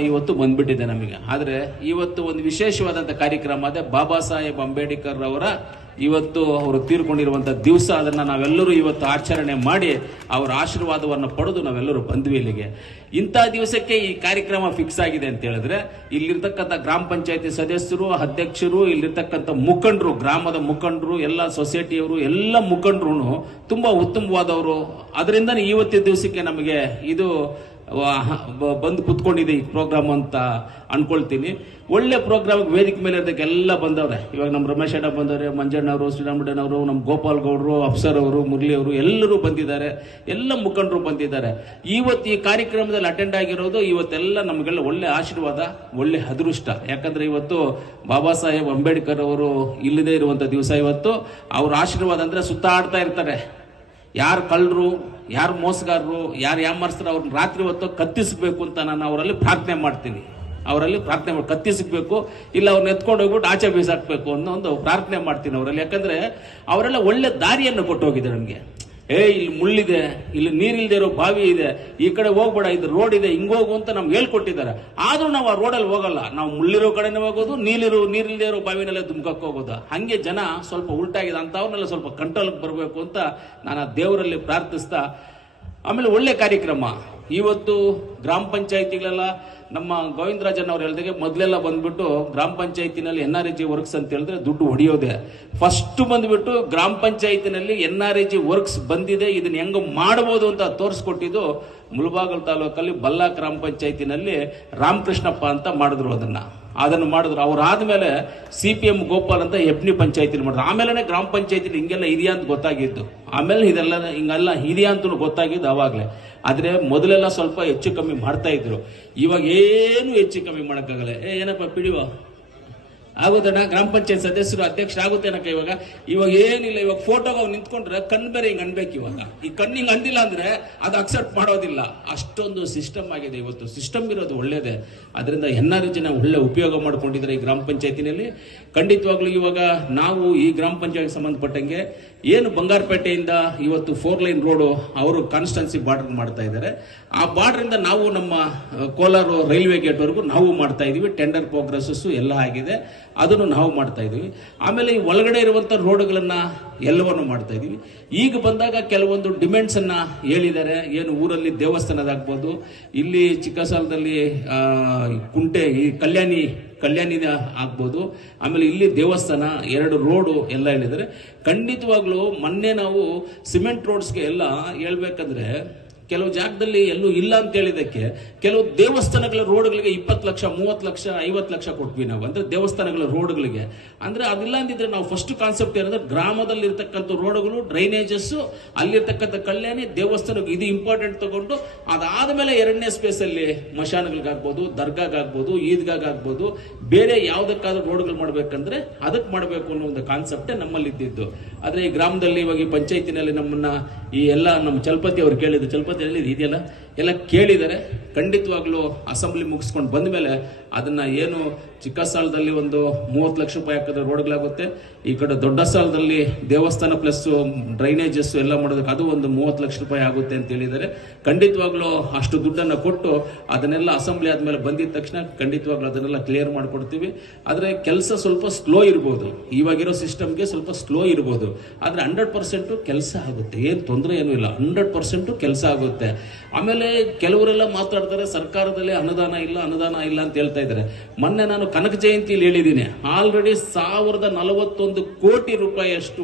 ಇವತ್ತು ಬಂದ್ಬಿಟ್ಟಿದೆ ನಮಗೆ. ಆದರೆ ಇವತ್ತು ಒಂದು ವಿಶೇಷವಾದಂಥ ಕಾರ್ಯಕ್ರಮ ಅದೇ ಬಾಬಾ ಸಾಹೇಬ್ ಅಂಬೇಡ್ಕರ್ ಅವರ ಇವತ್ತು ಅವರು ತೀರ್ಕೊಂಡಿರುವಂಥ ದಿವಸ. ಅದನ್ನು ನಾವೆಲ್ಲರೂ ಇವತ್ತು ಆಚರಣೆ ಮಾಡಿ ಅವರ ಆಶೀರ್ವಾದವನ್ನು ಪಡೆದು ನಾವೆಲ್ಲರೂ ಬಂದ್ವಿ ಇಲ್ಲಿಗೆ. ಇಂಥ ದಿವಸಕ್ಕೆ ಈ ಕಾರ್ಯಕ್ರಮ ಫಿಕ್ಸ್ ಆಗಿದೆ ಅಂತ ಹೇಳಿದ್ರೆ ಇಲ್ಲಿರ್ತಕ್ಕಂಥ ಗ್ರಾಮ ಪಂಚಾಯತಿ ಸದಸ್ಯರು, ಅಧ್ಯಕ್ಷರು, ಇಲ್ಲಿರ್ತಕ್ಕಂಥ ಮುಖಂಡರು, ಗ್ರಾಮದ ಮುಖಂಡರು, ಎಲ್ಲ ಸೊಸೈಟಿಯವರು, ಎಲ್ಲ ಮುಖಂಡರು ತುಂಬಾ ಉತ್ತಮವಾದವರು. ಅದರಿಂದ ಇವತ್ತಿನ ದಿವಸಕ್ಕೆ ನಮಗೆ ಇದು ಬಂದು ಕುತ್ಕೊಂಡಿದೆ ಈ ಪ್ರೋಗ್ರಾಮ್ ಅಂತ ಅನ್ಕೊಳ್ತೀನಿ. ಒಳ್ಳೆ ಪ್ರೋಗ್ರಾಮ್ ವೇದಿಕೆ ಮೇಲೆ ಇರೋದಕ್ಕೆಲ್ಲ ಬಂದವ್ರೆ. ಇವಾಗ ನಮ್ಮ ರಮೇಶ್ ಅಣ್ಣ ಬಂದವ್ರೆ, ಮಂಜಣ್ಣವರು, ಶ್ರೀರಾಮಣ್ಣವರು, ನಮ್ಮ ಗೋಪಾಲ್ ಗೌಡರು, ಅಫ್ಸರ್ ಅವರು, ಮುರಳಿ ಅವರು ಎಲ್ಲರೂ ಬಂದಿದ್ದಾರೆ. ಎಲ್ಲ ಮುಖಂಡರು ಬಂದಿದ್ದಾರೆ. ಇವತ್ತು ಈ ಕಾರ್ಯಕ್ರಮದಲ್ಲಿ ಅಟೆಂಡ್ ಆಗಿರೋದು ಇವತ್ತೆಲ್ಲ ನಮಗೆಲ್ಲ ಒಳ್ಳೆ ಆಶೀರ್ವಾದ, ಒಳ್ಳೆ ಅದೃಷ್ಟ. ಯಾಕಂದ್ರೆ ಇವತ್ತು ಬಾಬಾ ಸಾಹೇಬ್ ಅಂಬೇಡ್ಕರ್ ಅವರು ಇಲ್ಲದೆ ಇರುವಂತ ದಿವಸ. ಇವತ್ತು ಅವ್ರ ಆಶೀರ್ವಾದ ಅಂದ್ರೆ ಸುತ್ತಾಡ್ತಾ ಇರ್ತಾರೆ. ಯಾರು ಕಳ್ಳರು, ಯಾರು ಮೋಸಗಾರರು, ಯಾರು ಯಾಮರ್ಸ್ತಾರೆ ಅವ್ರನ್ನ ರಾತ್ರಿ ಹೊತ್ತು ಕತ್ತಿಸಬೇಕು ಅಂತ ನಾನು ಅವರಲ್ಲಿ ಪ್ರಾರ್ಥನೆ ಮಾಡ್ತೀನಿ. ಕತ್ತಿಸಬೇಕು, ಇಲ್ಲ ಅವ್ರನ್ನ ಎತ್ಕೊಂಡು ಹೋಗ್ಬಿಟ್ಟು ಆಚೆ ಬೀಸಾಕ್ಬೇಕು ಅನ್ನೋ ಒಂದು ಪ್ರಾರ್ಥನೆ ಮಾಡ್ತೀನಿ ಅವರಲ್ಲಿ. ಯಾಕಂದ್ರೆ ಅವರೆಲ್ಲ ಒಳ್ಳೆ ದಾರಿಯನ್ನು ಕೊಟ್ಟು ಹೋಗಿದ್ದಾರೆ ನಮಗೆ. ಇಲ್ಲಿ ಮುಳ್ಳಿದೆ, ಇಲ್ಲಿ ನೀರಿಲ್ದೇ ಇರೋ ಬಾವಿ ಇದೆ, ಈ ಕಡೆ ಹೋಗ್ಬೇಡ, ಇದು ರೋಡ್ ಇದೆ, ಹಿಂಗೋಗು ಅಂತ ನಮ್ಗೆ ಹೇಳ್ಕೊಟ್ಟಿದ್ದಾರೆ. ಆದ್ರೂ ನಾವು ಆ ರೋಡಲ್ಲಿ ಹೋಗಲ್ಲ. ನಾವು ಮುಳ್ಳಿರೋ ಕಡೆನೇ ಹೋಗೋದು, ನೀರಿಲ್ದೇ ಇರೋ ಬಾವಿನಲ್ಲೇ ಧುಮ್ಕಕ್ಕೆ ಹೋಗೋದು. ಹಂಗೆ ಜನ ಸ್ವಲ್ಪ ಉಲ್ಟಾಗಿದೆ ಅಂತ ಅವ್ರನ್ನೆಲ್ಲ ಸ್ವಲ್ಪ ಕಂಟ್ರೋಲ್ಗೆ ಬರಬೇಕು ಅಂತ ನಾನು ಆ ದೇವರಲ್ಲಿ ಪ್ರಾರ್ಥಿಸ್ತಾ, ಆಮೇಲೆ ಒಳ್ಳೆ ಕಾರ್ಯಕ್ರಮ ಇವತ್ತು ಗ್ರಾಮ ಪಂಚಾಯತಿಗಳೆಲ್ಲ ನಮ್ಮ ಗೋವಿಂದರಾಜನ್ ಅವ್ರು ಹೇಳಿದಾಗೆ ಮೊದಲೆಲ್ಲ ಬಂದ್ಬಿಟ್ಟು ಗ್ರಾಮ ಪಂಚಾಯತಿನಲ್ಲಿ NREG ವರ್ಕ್ಸ್ ಅಂತ ಹೇಳಿದ್ರೆ ದುಡ್ಡು ಹೊಡೆಯೋದೆ. ಫಸ್ಟ್ ಬಂದ್ಬಿಟ್ಟು ಗ್ರಾಮ ಪಂಚಾಯತಿನಲ್ಲಿ NREG ವರ್ಕ್ಸ್ ಬಂದಿದೆ, ಇದನ್ನ ಹೆಂಗ ಮಾಡಬಹುದು ಅಂತ ತೋರಿಸ್ಕೊಟ್ಟಿದ್ದು ಮುಳಬಾಗಿಲು ತಾಲೂಕಲ್ಲಿ ಬಲ್ಲಾ ಗ್ರಾಮ ಪಂಚಾಯತಿನಲ್ಲಿ ರಾಮಕೃಷ್ಣಪ್ಪ ಅಂತ ಮಾಡಿದ್ರು. ಅದನ್ನು ಮಾಡಿದ್ರು. ಅವ್ರಾದ್ಮೇಲೆ CPM ಗೋಪಾಲ್ ಅಂತ ಹೆಬ್ನಿ ಪಂಚಾಯತಿಲಿ ಮಾಡಿದ್ರು. ಆಮೇಲೆ ಗ್ರಾಮ ಪಂಚಾಯತಿಲಿ ಹಿಂಗೆಲ್ಲ ಇದೆಯಾ ಅಂತ ಗೊತ್ತಾಗಿದ್ದು. ಆಮೇಲೆ ಇದೆಲ್ಲ ಹಿಂಗೆಲ್ಲ ಇದೆಯಾ ಅಂತ ಗೊತ್ತಾಗಿದ್ದು ಅವಾಗಲೇ. ಆದ್ರೆ ಮೊದಲೆಲ್ಲ ಸ್ವಲ್ಪ ಹೆಚ್ಚು ಕಮ್ಮಿ ಮಾಡ್ತಾ ಇದ್ರು. ಇವಾಗ ಏನು ಹೆಚ್ಚು ಕಮ್ಮಿ ಮಾಡಕ್ಕಾಗಲ್ಲ. ಏನಪ್ಪ ಪಿಡಿವ ಆಗುತ್ತಣ್ಣ, ಗ್ರಾಮ ಪಂಚಾಯತ್ ಸದಸ್ಯರು ಅಧ್ಯಕ್ಷ ಆಗುತ್ತೇನಕ್ಕ. ಇವಾಗ ಏನಿಲ್ಲ. ಇವಾಗ ಫೋಟೋಗ ಅವ್ನು ನಿಂತ್ಕೊಂಡ್ರೆ ಕಣ್ ಬೇರೆ ಹಿಂಗ್ ಅನ್ಬೇಕು. ಇವಾಗ ಈ ಕಣ್ಣಿಂಗ್ ಅಂದಿಲ್ಲ ಅಂದ್ರೆ ಅದು ಅಕ್ಸೆಪ್ಟ್ ಮಾಡೋದಿಲ್ಲ. ಅಷ್ಟೊಂದು ಸಿಸ್ಟಮ್ ಆಗಿದೆ ಇವತ್ತು. ಸಿಸ್ಟಮ್ ಇರೋದು ಒಳ್ಳೇದೇ. ಅದರಿಂದ NREG ಒಳ್ಳೆ ಉಪಯೋಗ ಮಾಡ್ಕೊಂಡಿದ್ರೆ ಈ ಗ್ರಾಮ ಪಂಚಾಯತಿನಲ್ಲಿ. ಖಂಡಿತವಾಗ್ಲೂ ಇವಾಗ ನಾವು ಈ ಗ್ರಾಮ ಪಂಚಾಯತ್ ಸಂಬಂಧಪಟ್ಟಂಗೆ ಏನು ಬಂಗಾರಪೇಟೆಯಿಂದ ಇವತ್ತು 4 ಲೈನ್ ರೋಡ್ ಅವರು ಕಾನ್ಸ್ಟನ್ಸಿ ಬಾರ್ಡರ್ ಮಾಡ್ತಾ ಇದ್ದಾರೆ. ಆ ಬಾರ್ಡರ್ ಇಂದ ನಾವು ನಮ್ಮ ಕೋಲಾರ ರೈಲ್ವೆ ಗೇಟ್ ವರೆಗೂ ನಾವು ಮಾಡ್ತಾ ಇದೀವಿ. ಟೆಂಡರ್ ಪ್ರೋಗ್ರೆಸಸ್ ಎಲ್ಲ ಆಗಿದೆ, ಅದನ್ನು ನಾವು ಮಾಡ್ತಾ ಇದೀವಿ. ಆಮೇಲೆ ಈ ಒಳಗಡೆ ಇರುವಂತ ರೋಡ್ಗಳನ್ನ ಎಲ್ಲವನ್ನು ಮಾಡ್ತಾ ಇದೀವಿ. ಈಗ ಬಂದಾಗ ಕೆಲವೊಂದು ಡಿಮ್ಯಾಂಡ್ಸ್ ಅನ್ನ ಹೇಳಿದ್ದಾರೆ. ಏನು ಊರಲ್ಲಿ ದೇವಸ್ಥಾನದಾಗ್ಬೋದು, ಇಲ್ಲಿ ಚಿಕ್ಕಸಾಲದಲ್ಲಿ ಕುಂಟೆ ಈ ಕಲ್ಯಾಣಿನ ಆಗ್ಬೋದು, ಆಮೇಲೆ ಇಲ್ಲಿ ದೇವಸ್ಥಾನ, 2 ರೋಡು ಎಲ್ಲ ಹೇಳಿದ್ದಾರೆ. ಖಂಡಿತವಾಗ್ಲೂ ಮೊನ್ನೆ ನಾವು ಸಿಮೆಂಟ್ ರೋಡ್ಸ್ಗೆ ಎಲ್ಲ ಹೇಳ್ಬೇಕಂದ್ರೆ ಕೆಲವು ಜಾಗದಲ್ಲಿ ಎಲ್ಲೂ ಇಲ್ಲ ಅಂತ ಹೇಳಿದಕ್ಕೆ ಕೆಲವು ದೇವಸ್ಥಾನಗಳ ರೋಡ್ಗಳಿಗೆ 20 ಲಕ್ಷ, 30 ಲಕ್ಷ, 50 ಲಕ್ಷ ಕೊಟ್ವಿ ನಾವು. ಅಂದ್ರೆ ದೇವಸ್ಥಾನಗಳ ರೋಡ್ಗಳಿಗೆ. ಅಂದ್ರೆ ಅದಿಲ್ಲ ಅಂದಿದ್ರೆ ನಾವು ಫಸ್ಟ್ ಕಾನ್ಸೆಪ್ಟ್ ಏನಂದ್ರೆ ಗ್ರಾಮದಲ್ಲಿ ಇರ್ತಕ್ಕಂಥ ರೋಡ್ಗಳು, ಡ್ರೈನೇಜಸ್, ಅಲ್ಲಿರ್ತಕ್ಕಂಥ ಕಲ್ಯಾಣಿ, ದೇವಸ್ಥಾನಕ್ಕೆ ಇದು ಇಂಪಾರ್ಟೆಂಟ್ ತಗೊಂಡು ಅದಾದ್ಮೇಲೆ 2ನೇ ಸ್ಪೇಸ್ ಅಲ್ಲಿ ಮಶಾನಗಳಿಗಾಗ್ಬೋದು, ದರ್ಗಾಗಾಗ್ಬೋದು, ಈದ್ಗಾಗ್ಬೋದು, ಬೇರೆ ಯಾವ್ದಕ್ಕಾದ್ರೂ ರೋಡ್ಗಳು ಮಾಡ್ಬೇಕಂದ್ರೆ ಅದಕ್ಕೆ ಮಾಡಬೇಕು ಅನ್ನೋ ಒಂದು ಕಾನ್ಸೆಪ್ಟೇ ನಮ್ಮಲ್ಲಿ ಇದ್ದಿದ್ದು. ಆದ್ರೆ ಈ ಗ್ರಾಮದಲ್ಲಿ ಇವಾಗ ಈ ಪಂಚಾಯತಿನಲ್ಲಿ ನಮ್ಮನ್ನ ಈ ಎಲ್ಲ ನಮ್ಮ ಚಲಪತಿ ಅವ್ರು ಕೇಳಿದ್ರು. ಚಲಪತಿ ಇದೆಯಲ್ಲ ಎಲ್ಲ ಕೇಳಿದ್ದಾರೆ. ಖಂಡಿತವಾಗ್ಲೂ ಅಸೆಂಬ್ಲಿ ಮುಗಿಸ್ಕೊಂಡು ಬಂದ ಮೇಲೆ ಅದನ್ನ ಏನು ಚಿಕ್ಕ ಸಾಲದಲ್ಲಿ ಒಂದು 30 ಲಕ್ಷ ರೂಪಾಯಿ ಹಾಕಿದ್ರೆ ರೋಡ್ಗಳಾಗುತ್ತೆ. ಈ ಕಡೆ ದೊಡ್ಡ ಸಾಲದಲ್ಲಿ ದೇವಸ್ಥಾನ ಪ್ಲಸ್ ಡ್ರೈನೇಜಸ್ ಎಲ್ಲ ಮಾಡೋದಕ್ಕೆ ಅದು ಒಂದು 30 ಲಕ್ಷ ರೂಪಾಯಿ ಆಗುತ್ತೆ ಅಂತ ಹೇಳಿದ್ದಾರೆ. ಖಂಡಿತವಾಗ್ಲೂ ಅಷ್ಟು ದುಡ್ಡನ್ನು ಕೊಟ್ಟು ಅದನ್ನೆಲ್ಲ ಅಸೆಂಬ್ಲಿ ಆದ್ಮೇಲೆ ಬಂದಿದ ತಕ್ಷಣ ಖಂಡಿತವಾಗ್ಲೂ ಅದನ್ನೆಲ್ಲ ಕ್ಲಿಯರ್ ಮಾಡ್ಕೊಡ್ತೀವಿ. ಆದ್ರೆ ಕೆಲಸ ಸ್ವಲ್ಪ ಸ್ಲೋ ಇರ್ಬೋದು, ಇವಾಗಿರೋ ಸಿಸ್ಟಮ್ಗೆ ಸ್ವಲ್ಪ ಸ್ಲೋ ಇರ್ಬೋದು. ಆದ್ರೆ 100% ಕೆಲಸ ಆಗುತ್ತೆ, ಏನ್ ತೊಂದರೆ ಏನೂ ಇಲ್ಲ. 100% ಕೆಲಸ ಆಗುತ್ತೆ. ಆಮೇಲೆ ಕೆಲವರೆಲ್ಲ ಮಾತಾಡ್ತಾರೆ ಸರ್ಕಾರದಲ್ಲಿ ಅನುದಾನ ಇಲ್ಲ ಅಂತ ಹೇಳ್ತಾ ಇದ್ದಾರೆ. ಮೊನ್ನೆ ನಾನು ಕನಕ ಜಯಂತಿಯಲ್ಲಿ ಹೇಳಿದ್ದೀನಿ, ಆಲ್ರೆಡಿ 1041 ಕೋಟಿ ರೂಪಾಯಿ ಅಷ್ಟು